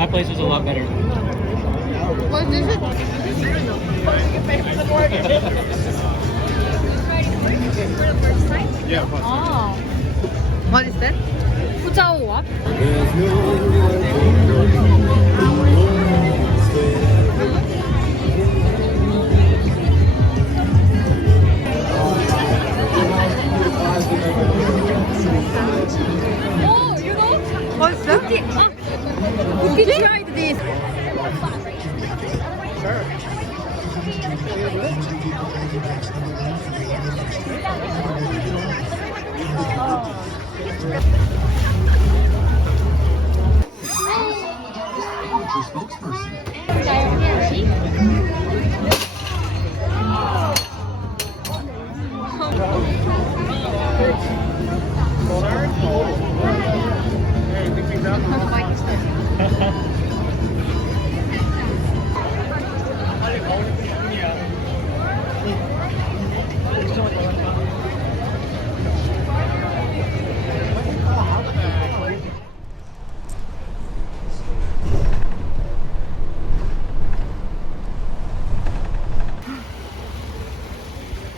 That place was a lot better. What is it? Yeah. Oh. What is that? 후자오 what? Oh, you know? What's that? We tried this.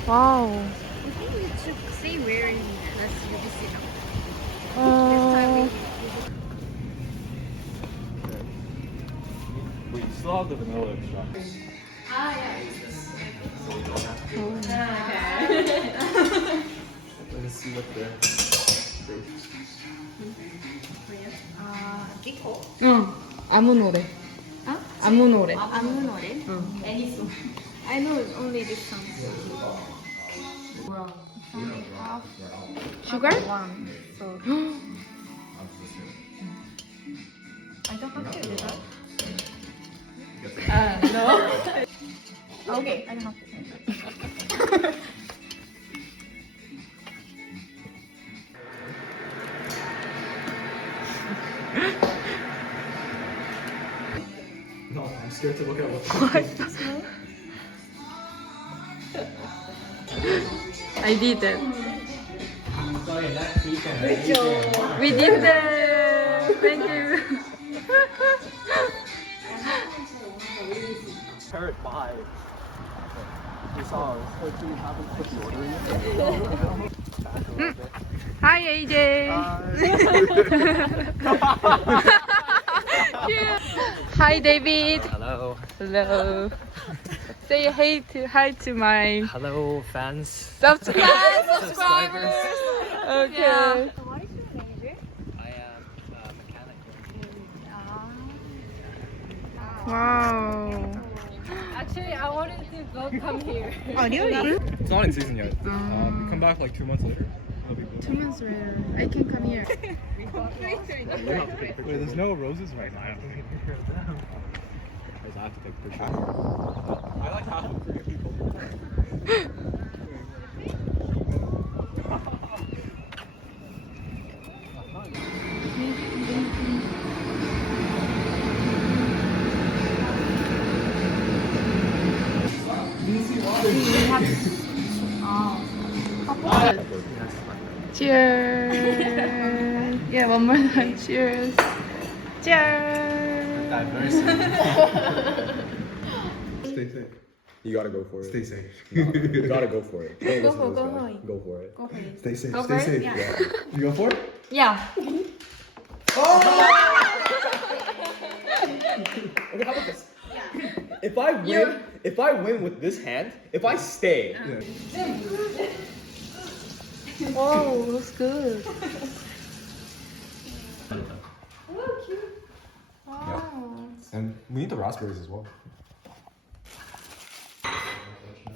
Wow. I think we should say where in this UBC now. We still have the vanilla extract. Ah, yeah. Let's see what the Kiko. 응. 아무 노래. Huh? 아무 노래. 아무 노래? 응. Any song. I know only this song. Sugar? One. So I don't have to do that. No. Okay, I don't have to. No, I'm scared to look at what. I did it. Sorry, that We did it. Thank you. Parrot by. You saw hopefully haven't put the order in. Hi AJ. Hi David. Hello. Hello. Say hi to my Hello, fans. subscribers. Okay. So what is your major? I am a mechanic. Wow. Actually, I wanted to go come here. Oh really? It's not in season yet. Come back like 2 months later. That'll be cool. 2 months later, I can come here. Wait, there's no roses right now. I have to take a picture. I like half of Korean people. Cheers. Yeah, one more time. Cheers. Cheers. Stay safe. You gotta go for it. Stay safe. You gotta go for it. Don't listen to this go guy. for it. Go for it. Go for it. Stay safe. Go Stay for it? safe. Yeah. You go for it? Yeah. Okay, how about this? If I win with this hand, if I stay, Oh, looks good. And we need the raspberries as well.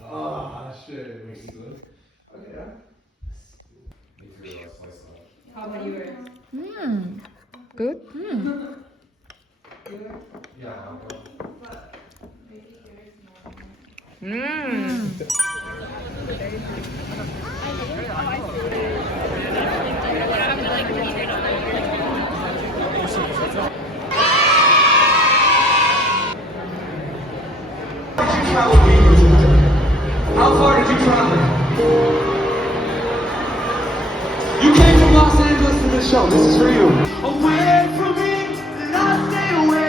Ah, shit. Okay, yeah. How about yours? Good. How far did you travel? You came from Los Angeles to this show. This is for you. Away from me, and I stay away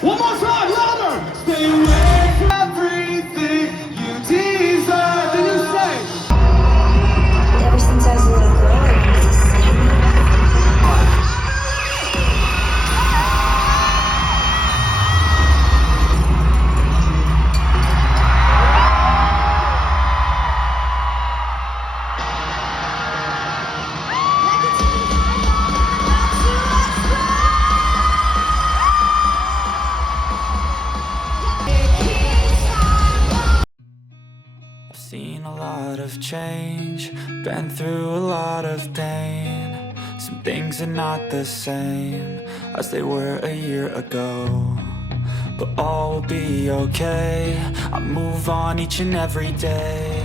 One more time, louder. Stay away from everything you desire. Then you say. Ever since I was a little girl, I wanted to sing. I've seen a lot of change, been through a lot of pain. Some things are not the same as they were a year ago, but all will be okay. I move on each and every day.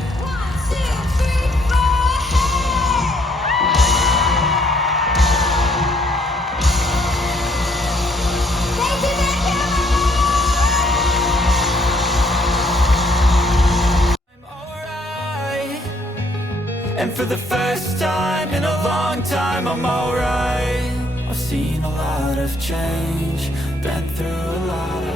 And for the first time in a long time, I'm alright. I've seen a lot of change, been through a lot of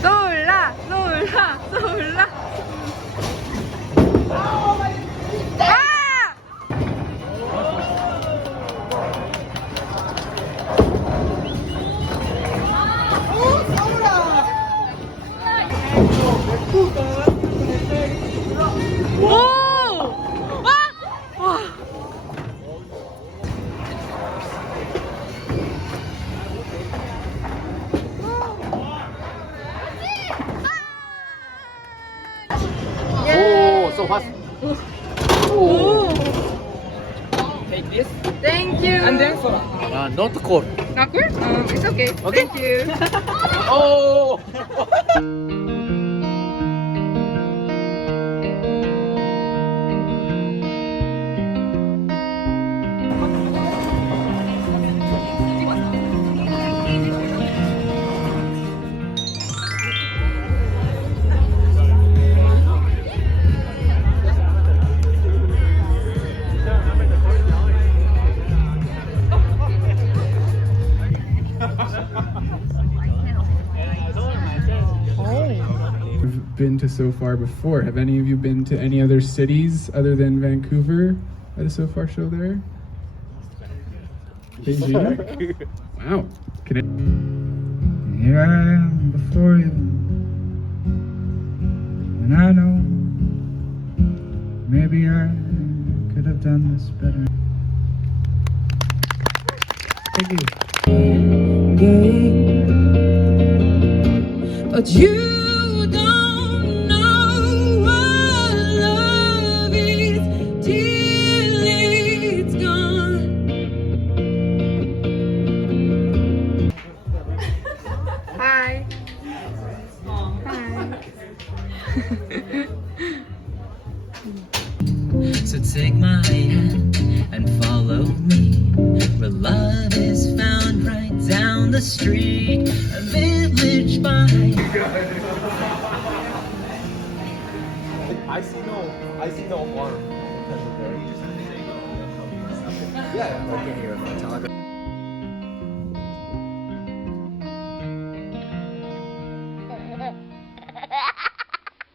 쏘올라 쏘올라 쏘올라. Oh, so fast. 오. Take this. Thank you. And then not cold. Not good? It's okay. Okay. Thank you. Oh. I've been to Sofar before. Have any of you been to any other cities other than Vancouver at a Sofar show there? Beijing? Wow. Here I am before you, and I know maybe I could have done this better. Thank you. But you don't know what love is till it's gone. Hi. Hi. So take my hand and follow me, where love is found right down the street, a village by. I see no harm. Yeah, I can hear it.